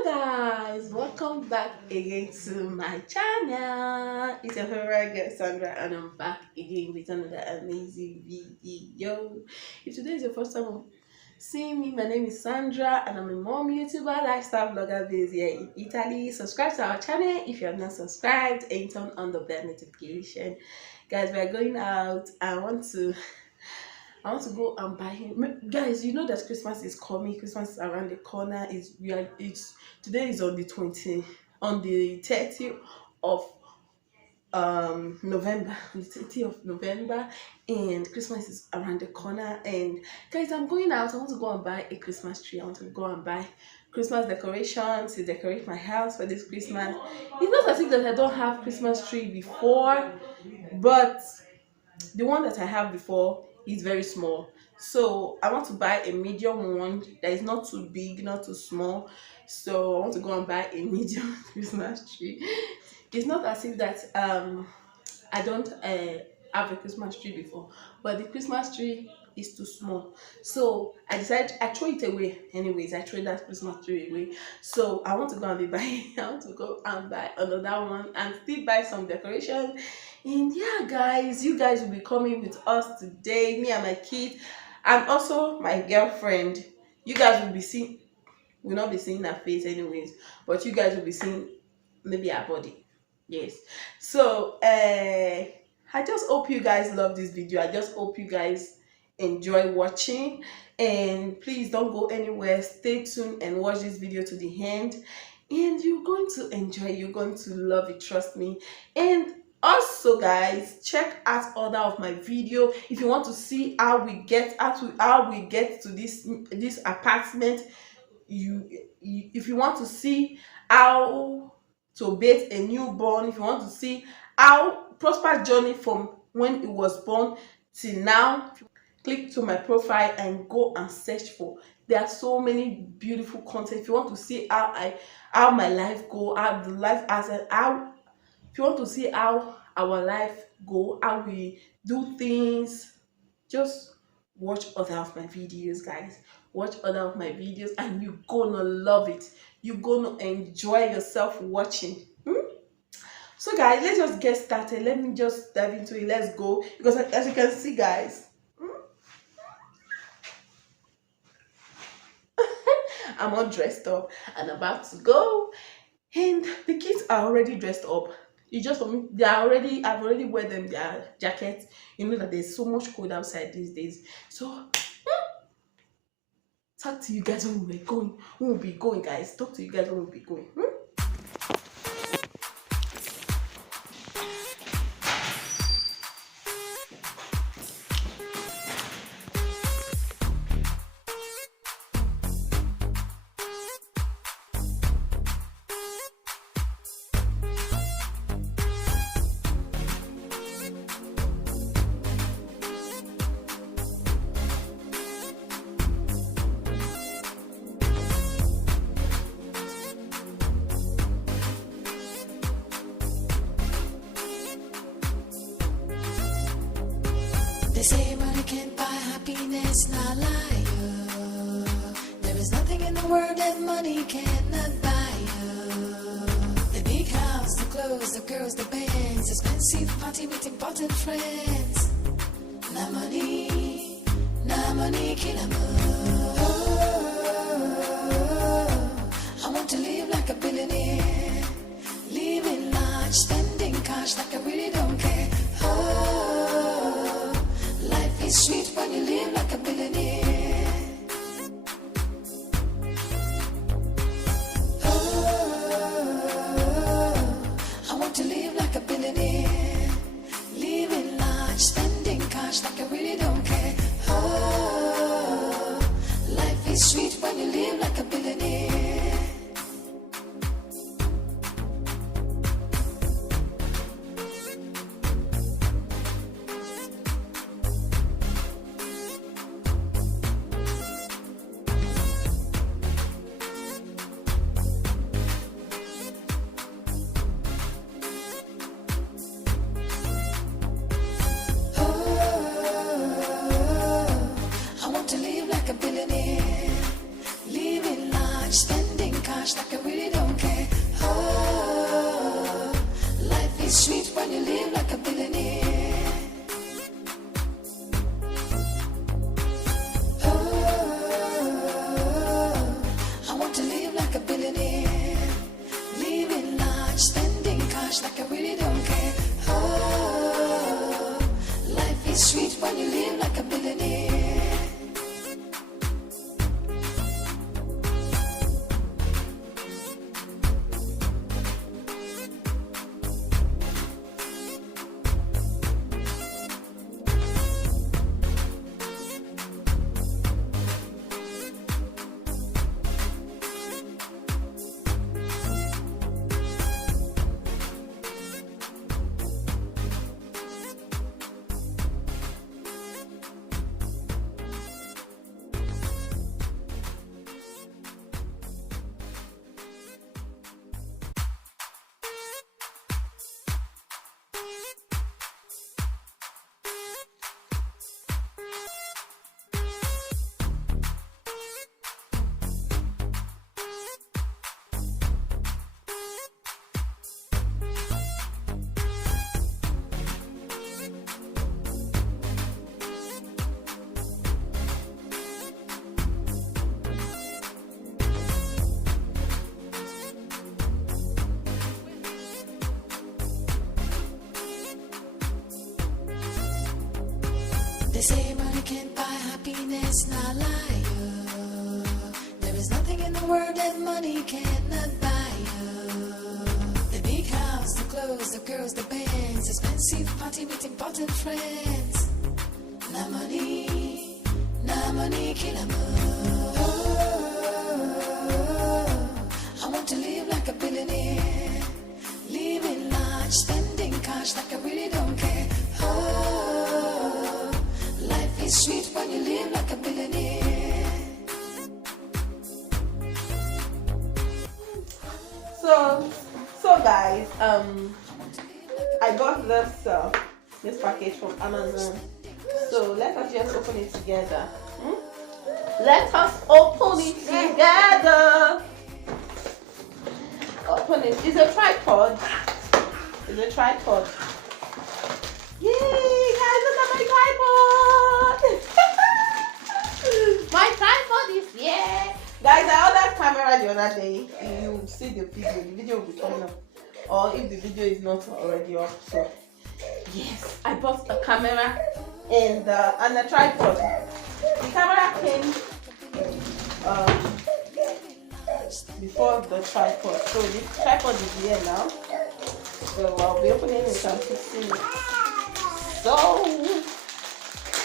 Hello guys, welcome back again to my channel. It's your favorite girl Sandra and I'm back again with another amazing video. If today is your first time seeing me, my name is Sandra and I'm a mom YouTuber, lifestyle blogger based here in Italy. Subscribe to our channel if you have not subscribed and turn on the bell notification. Guys, we are going out. I want to go and buy him. Guys, you know that Christmas is coming. Christmas is around the corner. It's today is on the 30th of November. The 30th of November, and Christmas is around the corner. And guys, I'm going out. I want to go and buy a Christmas tree. I want to go and buy Christmas decorations to decorate my house for this Christmas. It's not as if that I don't have Christmas tree before, but the one that I have before is very small, so I want to buy a medium one that is not too big, not too small. So I want to go and buy a medium Christmas tree. It's not as if that I don't have a Christmas tree before, but the Christmas tree is too small, so I decided I throw it away anyways. I throw that Christmas tree away, so I want to go and be buying I want to go and buy another one and still buy some decorations. And yeah guys, you guys will be coming with us today, me and my kids, and also my girlfriend. You guys will not be seeing her face anyways, but you guys will be seeing maybe her body. Yes, so I just hope you guys love this video. I just hope you guys enjoy watching, and please don't go anywhere. Stay tuned and watch this video to the end, and you're going to enjoy, you're going to love it, trust me. And also guys, check out other of my video if you want to see how we get to this apartment. If you want to see how to bathe a newborn, if you want to see how Prosper's journey from when it was born till now, click to my profile and go and search for. There are so many beautiful content. If you want to see how my life go, how the life as a how if you want to see how our life go, how we do things, just watch other of my videos, guys. Watch other of my videos and you're gonna love it. You're gonna enjoy yourself watching. So guys, let's just get started. Let me just dive into it. Let's go. Because as you can see guys, I'm all dressed up and about to go, and the kids are already dressed up. It's just for me, I've already wear them their jackets. You know that there's so much cold outside these days. So talk to you guys when we'll be going, guys. Talk to you guys when we'll be going. They say money can't buy happiness, not lie. There is nothing in the world that money cannot buy. The big house, the clothes, the girls, the bands, expensive party with important friends. Na money kill 'em all. I want to live like a billionaire, living large, spending cash like I really don't care. Life is sweet when you live like a billionaire. I want to live like a billionaire, living large, spending cash like I really don't care. Life is sweet when you live like a billionaire. cash like I really don't care. Oh, life is sweet when you live like a billionaire. Oh, I want to live like a billionaire. Living large, spending cash like I really don't care. Oh, life is sweet when you live like a billionaire. They say money can't buy happiness, not lie. Oh. There is nothing in the world that money cannot buy. Oh. The big house, the clothes, the girls, the bands, expensive party with important friends. Na money, kill 'em all. Oh, I want to live like a billionaire. Living large, spending cash like I really don't care. Oh, life is sweet when you live like a billionaire. So guys, I got this package from Amazon. So let us just open it together. Let us open it together. Open it. It's a tripod. It's a tripod. Yay, guys, look at my tripod. My tripod is here. Guys, I ordered camera the other day. You will see the video. The video will be coming up. Or if the video is not already up. So yes, I bought a camera and a tripod. The camera came before the tripod. So this tripod is here now. So I'll be opening it and fixing it. So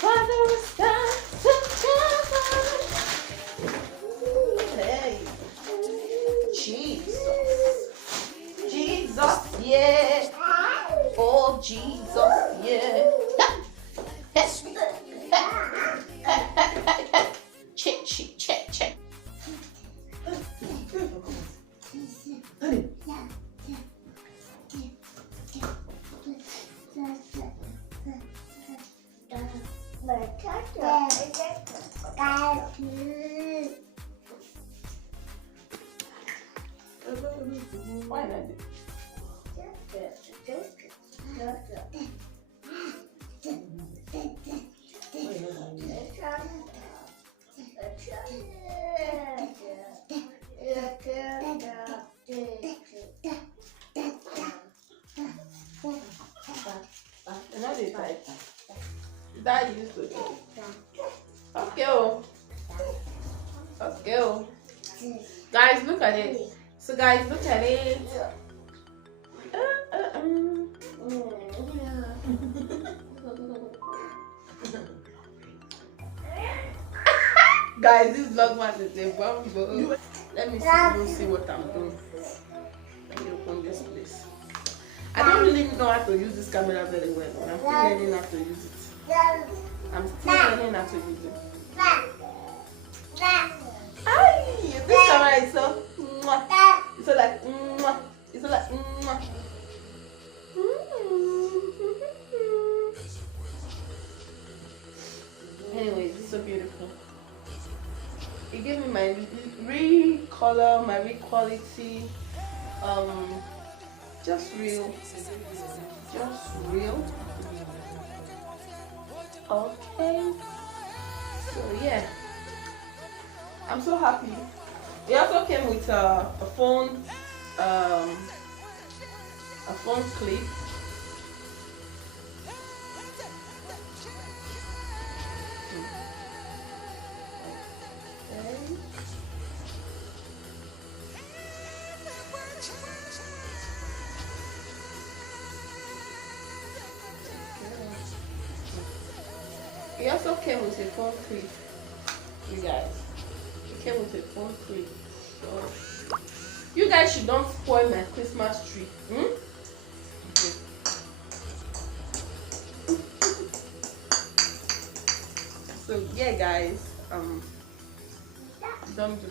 Father is hey, Jesus, yeah. Oh Jesus, yeah. Check. Why not? That used to do. Okay. Guys, look at it. So guys, look at it. Guys, this vlogmas is a bumble. Let me see what I'm doing. Let me open this place. I don't really know how to use this camera very well. I'm still learning how to use it. This camera is so it's so like it's so like Anyways, it's so beautiful. It gave me my re-color picture, my real quality, just real, okay. So yeah, I'm so happy. It also came with a phone, a phone clip. Okay. It also came with a phone clip, you guys. It came with a phone clip. So you guys should don't spoil my Christmas tree. So yeah, guys. Don't do.